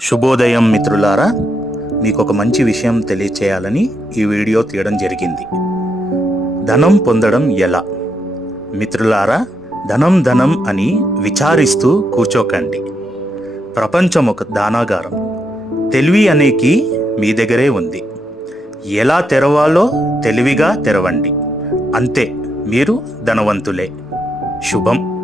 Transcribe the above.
శుభోదయం మిత్రులారా, మీకు ఒక మంచి విషయం తెలియచేయాలని ఈ వీడియో తీయడం జరిగింది. ధనం పొందడం ఎలా? మిత్రులారా, ధనం అని విచారిస్తూ కూర్చోకండి. ప్రపంచం ఒక దానాగారం. తెలివి అనేకి మీ దగ్గరే ఉంది. ఎలా తెరవాలో తెలివిగా తెరవండి. అంతే, మీరు ధనవంతులే. శుభం.